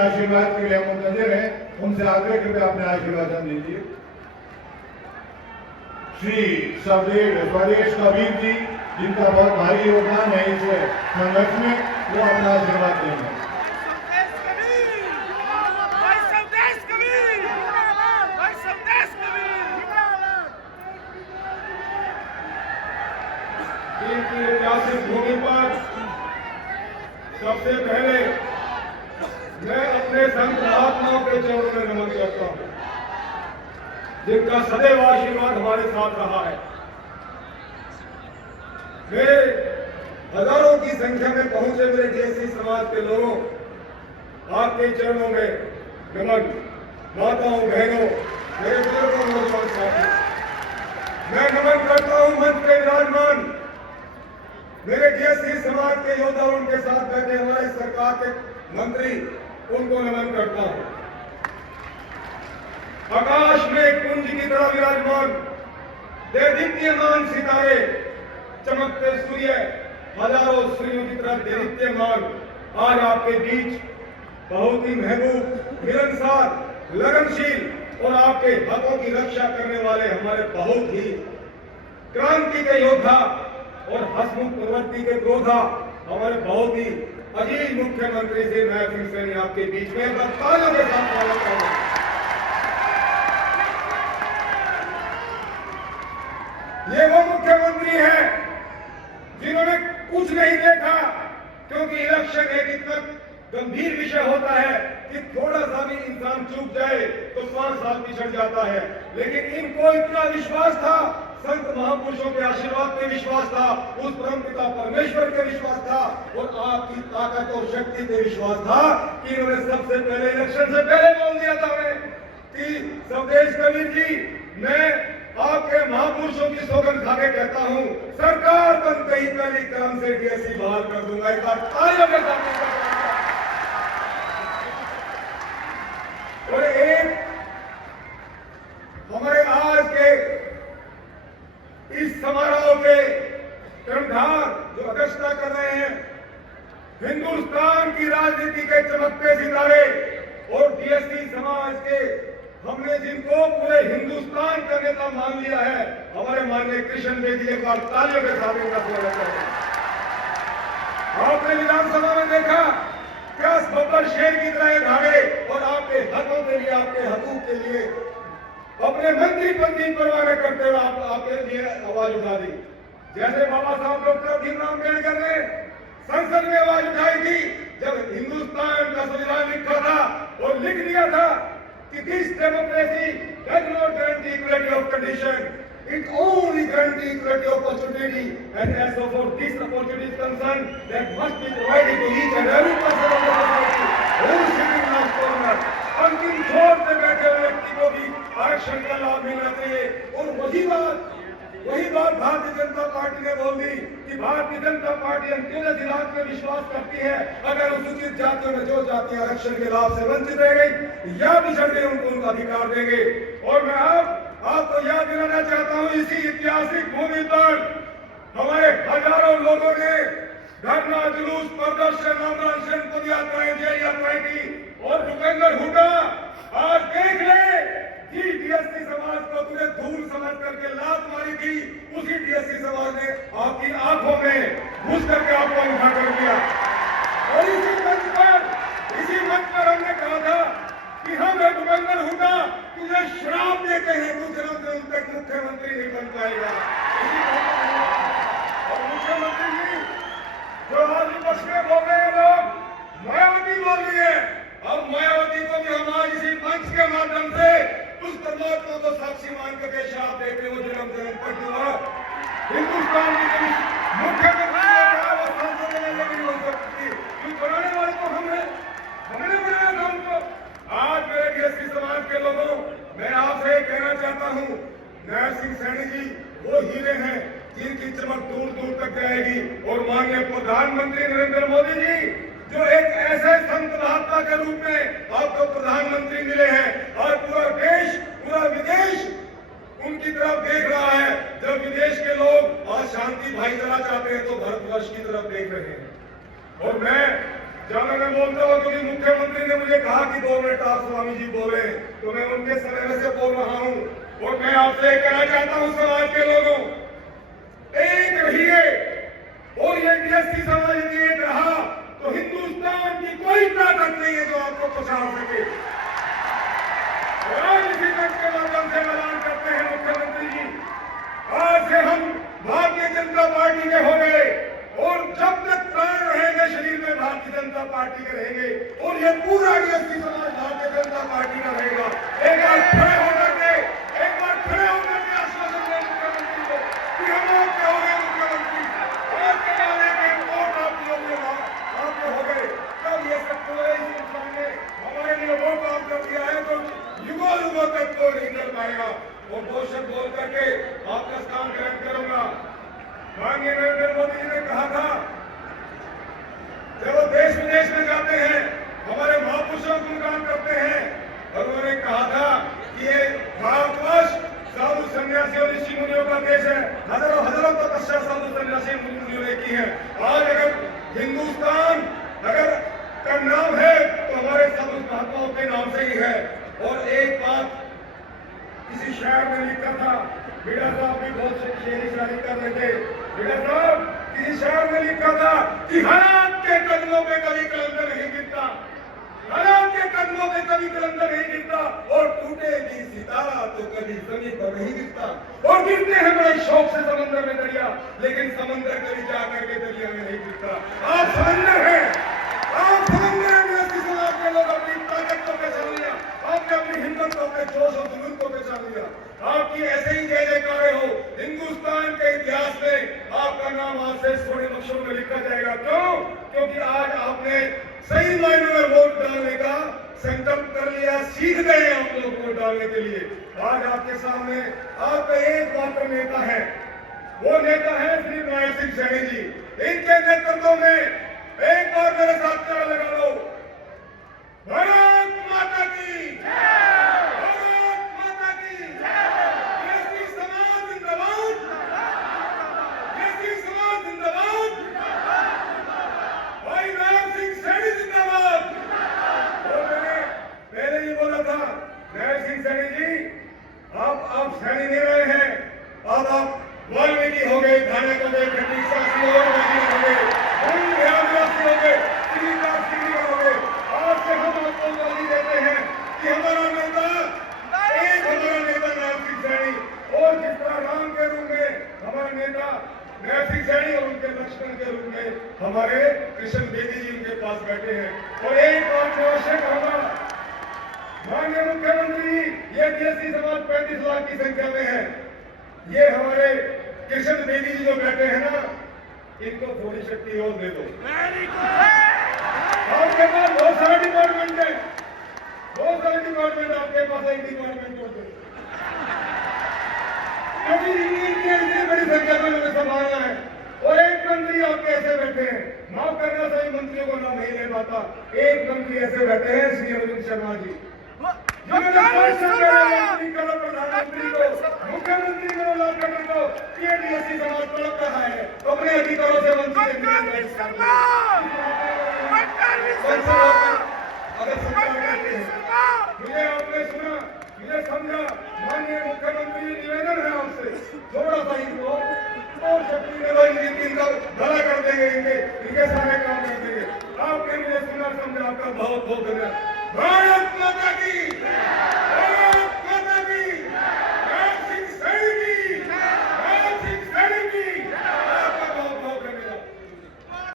आशीर्वाद के लिए हम मुंतजिर हैं, उनसे आग्रह करके अपने आशीर्वाद दीजिए। श्री स्वदेश कबीर जी, जिनका बहुत भारी योगदान है इस संघर्ष में, वो अपना आशीर्वाद देंगे। ऐतिहासिक भूमि पर सबसे पहले मैं अपने संत महात्माओं के चरणों में नमन करता हूं, जिनका सदैव आशीर्वाद हमारे साथ रहा है। मेरे हजारों की संख्या में पहुंचे मेरे डीएससी समाज के लोगों, आपके चरणों में नमन। माताओं, बहनों, मेरे बुजुर्गों, नौजवान साथियों, मैं नमन करता हूं मंच पे विराजमान मेरे डीएससी समाज के योद्धा, उनके साथ बैठे हमारे सरकार के मंत्री, उनको नमन करता हूं। आकाश में एक पुंज की तरह विराजमान दैदीप्यमान सितारे, चमकते सूर्य, हजारों सूर्यों की तरह दैदीप्यमान आज आपके बीच बहुत ही महबूब, मिलनसार, लगनशील और आपके हकों की रक्षा करने वाले हमारे बहुत ही क्रांति के योद्धा और हसमुख प्रवृत्ति के क्रोधा हमारे बहुत ही अजीज मुख्यमंत्री से मैं फिर से आपके बीच में तालियों के साथ स्वागत करूंगा। ये वो मुख्यमंत्री है जिन्होंने कुछ नहीं देखा, क्योंकि इलेक्शन एक इतना गंभीर विषय होता है कि थोड़ा सा भी इंसान चूक जाए तो 5 साल पिछड़ जाता है, लेकिन इनको इतना विश्वास था, संत महापुरुषों के आशीर्वाद पे विश्वास था, उस परमपिता परमेश्वर के विश्वास था और आपकी ताकत और शक्ति पे विश्वास था कि इन्होंने सबसे पहले इलेक्शन से पहले बोल दिया था कि स्वदेश कबीर जी, मैं आपके महापुरुषों की सौगंध खा के कहता हूं, सरकार बनते ही पहली क्रम से डीएससी बहाल कर दूंगा। एक बार तालियों के साथ। और एक हमारे आज के इस समारोह के कर्णधार जो अध्यक्षता कर रहे हैं, हिंदुस्तान की राजनीति के चमकते सितारे और डीएससी समाज के हमने जिनको पूरे हिंदुस्तान का नेता मान लिया है, हमारे माननीय कृष्ण बेदी, एक बार तालियों के साथ इनका स्वागत करें। आपने विधानसभा में देखा क्या बब्बर शेर की तरह भागे और आपके हकों के लिए, आपके हकूक के लिए अपने मंत्री पद की परवाह न करते हुए आपके लिए आवाज उठा दी। जैसे बाबा साहब डॉक्टर भीमराव अम्बेडकर ने संसद में आवाज उठाई थी जब हिंदुस्तान का संविधान लिखा था और लिख दिया था कि this democracy does not guarantee equality of condition, it only guarantees equality of opportunity, and as for this opportunity is concerned, that must be provided to each and every person of the society who is sitting in last corner. अंतिम छोर से बैठे हुए व्यक्ति को भी आरक्षण का लाभ मिलना चाहिए। और वही बात भारतीय जनता पार्टी ने बोल दी कि भारतीय जनता पार्टी अंत्योदय अधिराज में विश्वास करती है, अगर अनुसूचित जातियों में जो जाति आरक्षण के लाभ से वंचित रह गई या पिछड़ गई, उनको उनका अधिकार देंगे। और मैं आपको याद दिलाना चाहता हूं, इसी ऐतिहासिक भूमि पर हमारे हजारों लोगों ने धरना, जुलूस, प्रदर्शन, अनशन, पदयात्राएं, जेल यात्राएं की और भूपेंद्र हुड्डा आज देख ले कि डीएससी समाज को तुमने धूल समझ करके लात मारी थी, उसी डीएससी समाज ने आपकी आंखों में घुस करके आपको उठा कर दिया। और इसी मंच पर हमने कहा था कि हम भूपेंद्र हुड्डा तुझे श्राप देते हैं, तू जन्म तक मुख्यमंत्री नहीं बन पाएगा। और मुख्यमंत्री जी जो आज विपक्ष में बोल रहे हैं लोग, मायावती बोल रही है, अब मायावती को भी हम आज इसी मंच के माध्यम से उस परमात्मा को साक्षी मान करके श्राप देते हो, जन्म तक हुआ हिंदुस्तान की मुख्यमंत्री नहीं हो सकती, बनाने वाले तो हमने बनाया था उनको। आज मेरे डीएससी समाज के लोगों, मैं आपसे कहना चाहता हूं, नरसिंह सिंह सैनी जी वो हीरे हैं जिनकी चमक दूर दूर तक जाएगी। और माननीय प्रधानमंत्री नरेंद्र मोदी जी जो एक ऐसे संत महात्मा के रूप में आपको प्रधानमंत्री मिले हैं, और पूरा देश, पूरा विदेश उनकी तरफ देख रहा है। जब विदेश के लोग आज शांति भाईचारा चाहते हैं तो भारतवर्ष की तरफ देख रहे हैं। और मैं जाना मैं बोलता हूँ क्योंकि मुख्यमंत्री ने मुझे कहा कि 2 मिनट आप स्वामी जी बोले, तो मैं उनके समय में से बोल रहा हूँ। और मैं आपसे कहना चाहता हूँ समाज के लोगों, एक रहिए। और ये DSC समाज यदि एक रहा तो हिंदुस्तान की कोई ताकत नहीं है जो आपको पछाड़ सके। और इसी तक के माध्यम से ऐलान करते हैं मुख्यमंत्री जी, आज से हम भारतीय जनता पार्टी के हो गए और जब तक प्राण रहेंगे शरीर में भारतीय जनता पार्टी के रहेंगे और ये पूरा DSC समाज भारतीय जनता पार्टी का रहेगा। एक बार खड़े होकर के आश्वासन दें मुख्यमंत्री को कि हम आपके हो गए मुख्यमंत्री, आपके बाद एक वोट आपके हो गए। तब ये सब इस इंसान ने हमारे लिए वो काम कर दिया है तो युगों तक तो नहीं कर पाएगा। और दो शब्द बोल करके आपका स्थान ग्रहण करूंगा। माननीय नरेंद्र मोदी जी ने कहा था जब वो देश विदेश में जाते हैं हमारे महापुरुषों को गुणगान करते हैं और उन्होंने कहा था कि ये भारतवर्ष साधु सन्यासी और ऋषि मुनियों का देश है। हजारों तपस्या साधु सन्यासी मुनियों ने की है। आज अगर हिंदुस्तान अगर का नाम है तो हमारे साधु महात्माओं के नाम से ही है। और एक बात किसी शायर ने लिखा था, बिड़ा साहब भी बहुत शेरी शायरी कर रहे थे। बिड़ा साहब किसी शायर ने लिखा था कि हालात के कदमों पे कभी कलंदर नहीं गिरता, हालात के कदमों पे कभी कलंदर नहीं गिरता और टूटेगी सितारा तो कभी जमीन पर नहीं गिरता। और गिरते हैं बड़े शौक से समंदर में दरिया, लेकिन समंदर कभी जाकर के दरिया में नहीं गिरता। आप समंदर हैं, आप समंदर हैं। आपके लोग अपनी ताकत को पहचान लिया, आपने अपनी हिम्मत को, अपने जोश और जुनून को पहचान लिया। आपकी ऐसे ही जय जयकारे हो हिंदुस्तान के इतिहास में, आपका नाम आज से स्वर्ण अक्षरों में लिखा जाएगा। क्यों? क्योंकि आज आपने सही मायनों में वोट डालने का संकल्प कर लिया, सीख गए आप लोग वोट डालने के लिए। आज आपके सामने आपका एक मात्र नेता है, वो नेता है श्री नारायण सिंह सैनी जी। इनके नेतृत्व में एक बार मेरे साथ नारा लगा लो, भारत माता की जय, भारत माता की जय। DSC समाज जिंदाबाद, DSC समाज जिंदाबाद, भाई नारायण सिंह सैनी जिंदाबाद। और मैंने पहले ही बोला था नारायण सिंह सैनी जी, आप सैनी नहीं रहे हैं, अब आप वाल्मीकि हो गए, थाने हो गए, खंडी शास्त्री हो गए, हो गए, हो गए, हो गए। आज से हम आपको गाली देते हैं कि हमारा नेता नारायण सिंह सैनी, और जिस तरह राम के रूप में हमारा नेता नारायण सिंह सैनी और उनके लक्ष्मण के रूप में हमारे कृष्ण बेदी जी उनके पास बैठे हैं। और एक बात मैं अवश्य कहूंगा, माननीय मुख्यमंत्री, ये DSC समाज 35 लाख की संख्या में है। ये हमारे कृष्ण बेदी जी जो बैठे हैं ना, इनको थोड़ी शक्ति और दे दो। आपके पास बहुत सारे डिपार्टमेंट है, बहुत सारे डिपार्टमेंट, आपके पास एक डिपार्टमेंट जोड़ दो। क्योंकि इतनी बड़ी संख्या में हमें संभालना है। और एक मंत्री आपके ऐसे बैठे हैं, माफ करना सभी मंत्रियों को नाम नहीं ले पाता, एक मंत्री ऐसे बैठे हैं श्री अरविंद शर्मा जी, प्रधानमंत्री को, मुख्यमंत्री मनोहर खट्टर को ये DSC समाज तड़प रहा है, अपने अधिकारों से वंचित मुझे आपने सुना, मुझे समझा। माननीय मुख्यमंत्री निवेदन है आपसे, थोड़ा सा इनको और शक्ति में इनका भला कर देंगे, इनके सारे काम कर देंगे। आपने मुझे सुना, समझा, आपका बहुत बहुत धन्यवाद।